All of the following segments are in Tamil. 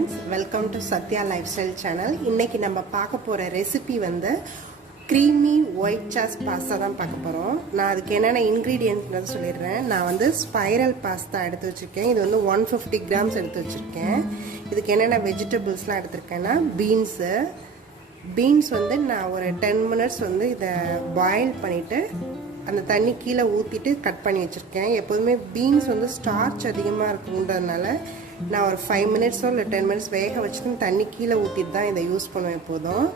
friends, welcome to Satya Lifestyle channel. இன்னைக்கு நம்ம பார்க்க போற ரெசிபி வந்து creamy white sauce pasta தான் பார்க்க போறோம். நான் அதுக்கு என்னென்ன இன்கிரிடியன்ட்ஸ் சொல்லிடுறேன். நான் வந்து ஸ்பைரல் பாஸ்தா எடுத்து வச்சிருக்கேன். இது வந்து 150 grams எடுத்து வச்சிருக்கேன். இதுக்கு என்னென்ன வெஜிடபிள்ஸ்லாம் எடுத்துருக்கேன்னா பீன்ஸ் வந்து நான் ஒரு 10 minutes வந்து இதை பாயில் பண்ணிட்டு அந்த தண்ணி கீழே ஊற்றிட்டு கட் பண்ணி வச்சுருக்கேன். எப்போதுமே பீன்ஸ் வந்து ஸ்டார்ச் அதிகமாக இருக்குன்றதுனால நான் ஒரு 5 minutes இல்லை 10 minutes வேக வச்சுட்டு தண்ணி கீழே ஊற்றிட்டு தான் இதை யூஸ் பண்ணுவேன். எப்போதும்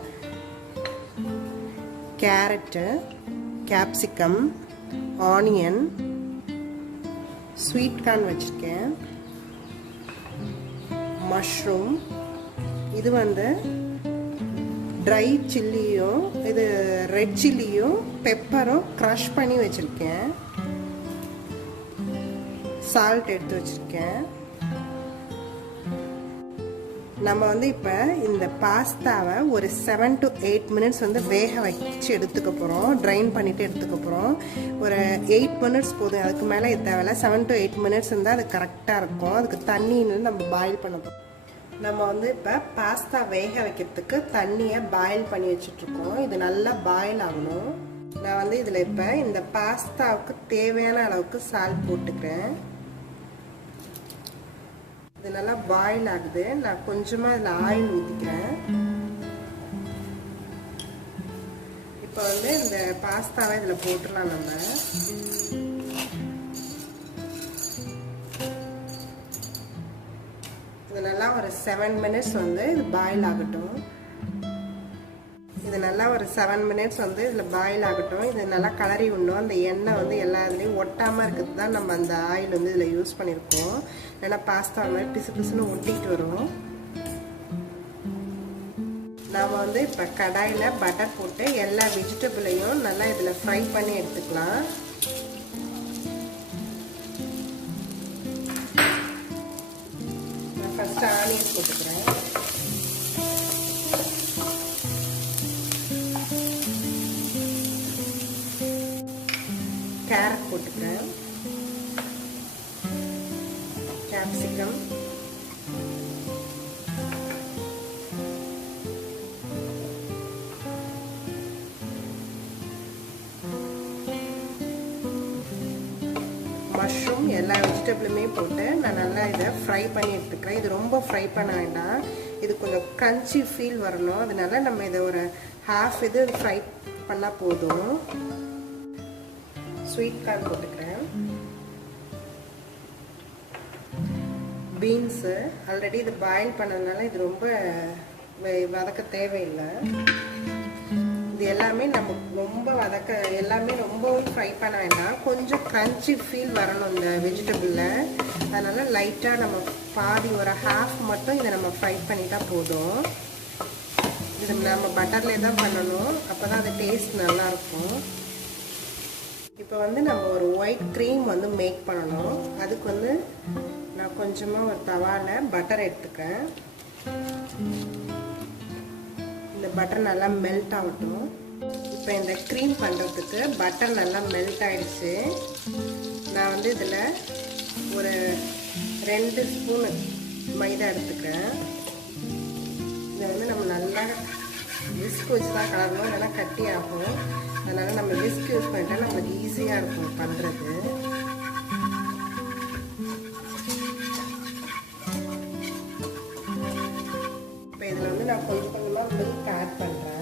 carrot, capsicum, onion, sweet corn வச்சுருக்கேன், மஷ்ரூம், இது வந்து ட்ரை சில்லியும் இது ரெட் சில்லியும் பெப்பரும் க்ரஷ் பண்ணி வச்சுருக்கேன், சால்ட் எடுத்து வச்சுருக்கேன். நம்ம வந்து இப்போ இந்த பாஸ்தாவை ஒரு 7 to 8 minutes வந்து வேக வச்சு எடுத்துக்க போகிறோம். ட்ரைன் பண்ணிவிட்டு எடுத்துக்க போகிறோம். ஒரு 8 minutes போதும், அதுக்கு மேலே தேவையில்ல. 7 to 8 minutes இருந்தால் அது கரெக்டாக இருக்கும். அதுக்கு தண்ணின்னு நம்ம பாயில் பண்ண போகிறோம். நம்ம வந்து இப்போ பாஸ்தா வேக வைக்கிறதுக்கு தண்ணியை பாயில் பண்ணி வச்சுட்ருக்கோம். இது நல்லா பாயில் ஆகணும். நான் வந்து இதில் இப்போ இந்த பாஸ்தாவுக்கு தேவையான அளவுக்கு சால்ட் போட்டுக்கிறேன். இது நல்லா பாயில் ஆகுது. நான் கொஞ்சமாக இதில் ஆயில் ஊற்றிக்கிறேன். இப்போ வந்து இந்த பாஸ்தாவை இதில் போட்டுடலாம். நம்ம இது நல்லா ஒரு 7 minutes வந்து இது பாயில் ஆகட்டும். இது நல்லா ஒரு 7 minutes வந்து இதில் பாயில் ஆகட்டும். இது நல்லா கலரி விடணும். அந்த எண்ணெய் வந்து எல்லா இதுலேயும் ஒட்டாமல் இருக்கிறது தான் நம்ம அந்த ஆயில் வந்து இதில் யூஸ் பண்ணியிருக்கோம். ஏன்னா பாஸ்தா மாதிரி பிசு பிசுன்னு ஒட்டிட்டு வரும். நாம் வந்து இப்போ கடாயில் பட்டர் போட்டு எல்லா வெஜிடபிளையும் நல்லா இதில் ஃப்ரை பண்ணி எடுத்துக்கலாம். நான் ஃபஸ்ட்டு ஆனியன் போட்டுக்கிறேன். கேரட் போட்டுக்கிறேன், கேப்சிகம், மஷ்ரூம், எல்லா வெஜிடபிளுமே போட்டு நான் நல்லா இதை ஃப்ரை பண்ணி எடுத்துக்கிறேன். இது ரொம்ப ஃப்ரை பண்ண வேண்டாம், இது கொஞ்சம் க்ரன்ச்சி ஃபீல் வரணும். அதனால நம்ம இதை ஒரு ஹாஃப் இது ஃப்ரை பண்ணால் போதும். ஸ்வீட் கார்ன் போட்டுக்கிறேன், பீன்ஸு ஆல்ரெடி இது பாயில் பண்ணதுனால இது ரொம்ப வதக்க தேவையில்லை. இது எல்லாமே நம்ம ரொம்ப எல்லாமே ரொம்பவும் ஃப்ரை பண்ண வேண்டாம். கொஞ்சம் க்ரன்ச்சி ஃபீல் வரணும் இந்த வெஜிடபிளில். அதனால் லைட்டாக நம்ம பாதி ஒரு ஹாஃப் மட்டும் இதை நம்ம ஃப்ரை பண்ணிட்டா போதும். இது நம்ம பட்டர்லேயே தான் பண்ணணும், அப்போ தான் அது டேஸ்ட் நல்லாயிருக்கும். இப்போ வந்து நம்ம ஒரு ஒயிட் க்ரீம் வந்து மேக் பண்ணணும். அதுக்கு வந்து நான் கொஞ்சமாக ஒரு தவாவில் பட்டர் எடுத்துக்கிறேன். இந்த பட்டர் நல்லா மெல்ட் ஆகட்டும். இப்போ இந்த க்ரீம் பண்ணுறதுக்கு பட்டர் நல்லா மெல்ட் ஆகிடுச்சு. நான் வந்து இதில் ஒரு 2 ஸ்பூன் மைதா எடுத்துக்கிறேன். இதை வந்து நம்ம நல்லா விஸ்க் வச்சு தான் கலரணும், இல்லைன்னா கட்டி ஆகும். அதனால் நம்ம விஸ்க் யூஸ் பண்ணிட்டா நம்மளுக்கு ஈஸியாக இருக்கும் பண்ணுறது. இப்போ இதில் வந்து நான் கொஞ்சம் கொஞ்சமாக மில்க் ஆட் பண்ணுறேன்.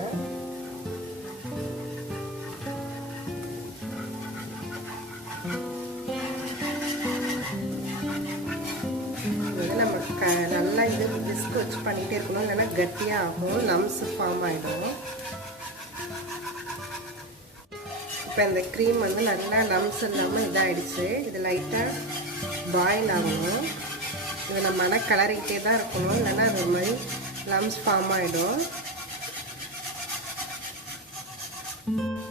இது நம்ம நல்லா இது விஸ்க் வச்சு பண்ணிகிட்டே இருக்கணும், இல்லைன்னா கட்டியாக ஆகும், லம்ஸ் ஃபார்ம் ஆகிடும். இப்போ இந்த க்ரீம் வந்து நல்லா லம்ஸ் இல்லாமல் இதாகிடுச்சு. இது லைட்டாக பாயில் ஆகணும். இதை நம்ம ஆனால் கலரிக்கிட்டே தான் இருக்கணும், இல்லைன்னா அது மாதிரி லம்ஸ் ஃபார்ம் ஆகிடும்.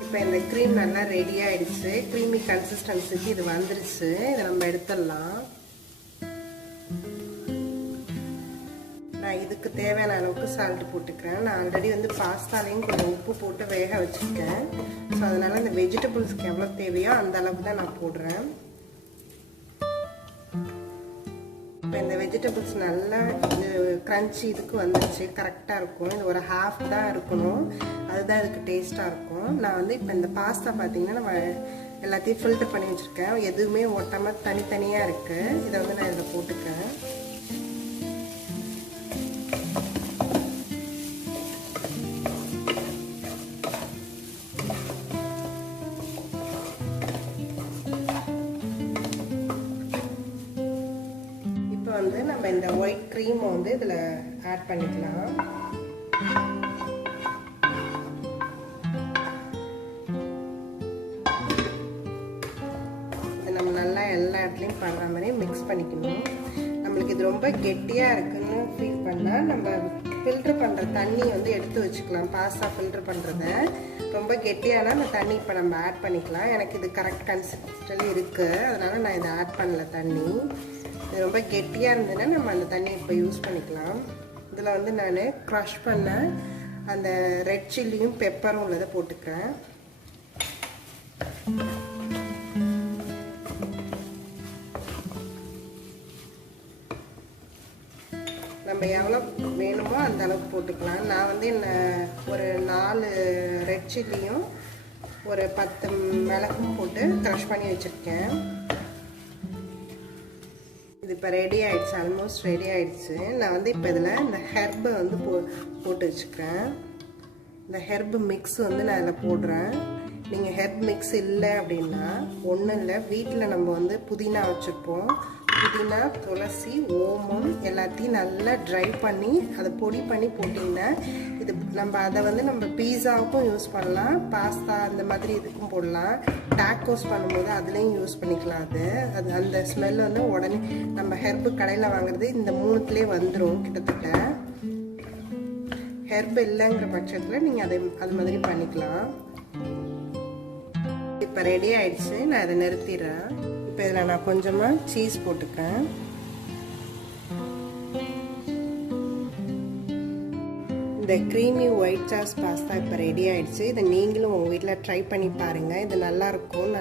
இப்போ இந்த க்ரீம் நல்லா ரெடி ஆகிடுச்சு. க்ரீமி கன்சிஸ்டன்சிக்கு இது வந்துருச்சு. இதை நம்ம எடுத்துடலாம். நான் இதுக்கு தேவையான அளவுக்கு சால்ட் போட்டுக்கிறேன். நான் ஆல்ரெடி வந்து பாஸ்தாலையும் கொஞ்சம் உப்பு போட்டு வேக வச்சுருக்கேன். ஸோ அதனால் இந்த வெஜிடபிள்ஸ்க்கு எவ்வளோ தேவையோ அந்த அளவுக்கு தான் நான் போடுறேன். இப்போ இந்த வெஜிடபிள்ஸ் நல்லா க்ரன்ச்சி இதுக்கு வந்துச்சு, கரெக்டாக இருக்கும். இது ஒரு ஹாஃப் தான் இருக்கணும், அதுதான் இதுக்கு டேஸ்ட்டாக இருக்கும். நான் வந்து இப்போ இந்த பாஸ்தா பார்த்தீங்கன்னா நம்ம எல்லாத்தையும் ஃபில்டர் பண்ணி வச்சுருக்கேன், எதுவுமே ஒட்டாமல் தனித்தனியாக இருக்குது. இதை வந்து நான் இதில் போட்டுக்கிறேன். இப்போ வந்து நம்ம இந்த ஒயிட் க்ரீமை வந்து இதில் ஆட் பண்ணிக்கலாம். நம்ம நல்லா எல்லா இடத்துலையும் பண்ணுற மாதிரி மிக்ஸ் பண்ணிக்கணும். நம்மளுக்கு இது ரொம்ப கெட்டியாக இருக்குன்னு ஃபீல் பண்ணால் நம்ம ஃபில்ட்ரு பண்ணுற தண்ணி வந்து எடுத்து வச்சுக்கலாம். பாஸ்தா ஃபில்ட்ரு பண்ணுறத ரொம்ப கெட்டியானா அந்த தண்ணி இப்போ நம்ம ஆட் பண்ணிக்கலாம். எனக்கு இது கரெக்ட் கன்சிஸ்டன்சி இருக்குது, அதனால் நான் இதை ஆட் பண்ணல தண்ணி. இது ரொம்ப கெட்டியாக இருந்ததுன்னா நம்ம அந்த தண்ணி இப்போ யூஸ் பண்ணிக்கலாம். இதில் வந்து நான் க்ரஷ் பண்ண அந்த ரெட் சில்லியும் பெப்பரும் உள்ளதை போட்டுக்கிறேன். நம்ம எவ்வளோ வேணுமோ அந்த அளவுக்கு போட்டுக்கலாம். நான் வந்து ஒரு 4 ரெட் சில்லியும் ஒரு 10 மிளகும் போட்டு க்ரஷ் பண்ணி வச்சுருக்கேன். இது இப்போ ரெடி ஆகிடுச்சு, ஆல்மோஸ்ட் ரெடி ஆகிடுச்சு. நான் வந்து இப்போ இதில் இந்த ஹெர்பை வந்து போட்டு வச்சுக்கிறேன். இந்த ஹெர்பு மிக்ஸ் வந்து நான் இதில் போடுறேன். நீங்கள் ஹெர்ப் மிக்ஸ் இல்லை அப்படின்னா ஒன்றும் இல்லை, வீட்டில் நம்ம வந்து புதினா வச்சுருப்போம். புதினா, துளசி, ஓமம் எல்லாத்தையும் நல்லா ட்ரை பண்ணி அதை பொடி பண்ணி போட்டிங்கன்னா இது நம்ம அதை வந்து நம்ம பீஸாவுக்கும் யூஸ் பண்ணலாம், பாஸ்தா அந்த மாதிரி இதுக்கும் போடலாம், டாக்கோஸ் பண்ணும்போது அதுலேயும் யூஸ் பண்ணிக்கலாம். அது அந்த ஸ்மெல் வந்து உடனே நம்ம ஹெர்பு கடையில் வாங்குறது இந்த 3த்துலேயே வந்துடும் கிட்டத்தட்ட. ஹெர்ப் இல்லைங்கிற பட்சத்தில் நீங்கள் அது மாதிரி பண்ணிக்கலாம். இப்போ ரெடி ஆயிடுச்சு, நான் அதை நிறுத்திடுறேன். இப்போ இதில் நான் கொஞ்சமாக சீஸ் போட்டுக்கிறேன். இந்த க்ரீமி ஒயிட் சாஸ் பாஸ்தா இப்போ ரெடி ஆயிடுச்சு. இதை நீங்களும் உங்கள் வீட்டில் ட்ரை பண்ணி பாருங்கள். இது நல்லாயிருக்கும்,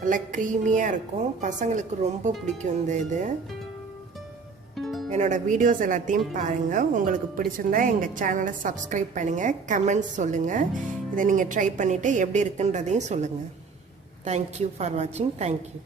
நல்லா க்ரீமியாக இருக்கும், பசங்களுக்கு ரொம்ப பிடிக்கும். இது என்னோடய வீடியோஸ் எல்லாத்தையும் பாருங்கள். உங்களுக்கு பிடிச்சிருந்தா எங்கள் சேனலை சப்ஸ்கிரைப் பண்ணுங்கள், கமெண்ட்ஸ் சொல்லுங்கள். இதை நீங்கள் ட்ரை பண்ணிவிட்டு எப்படி இருக்குன்றதையும் சொல்லுங்கள். தேங்க்யூ ஃபார் வாட்சிங். தேங்க்யூ.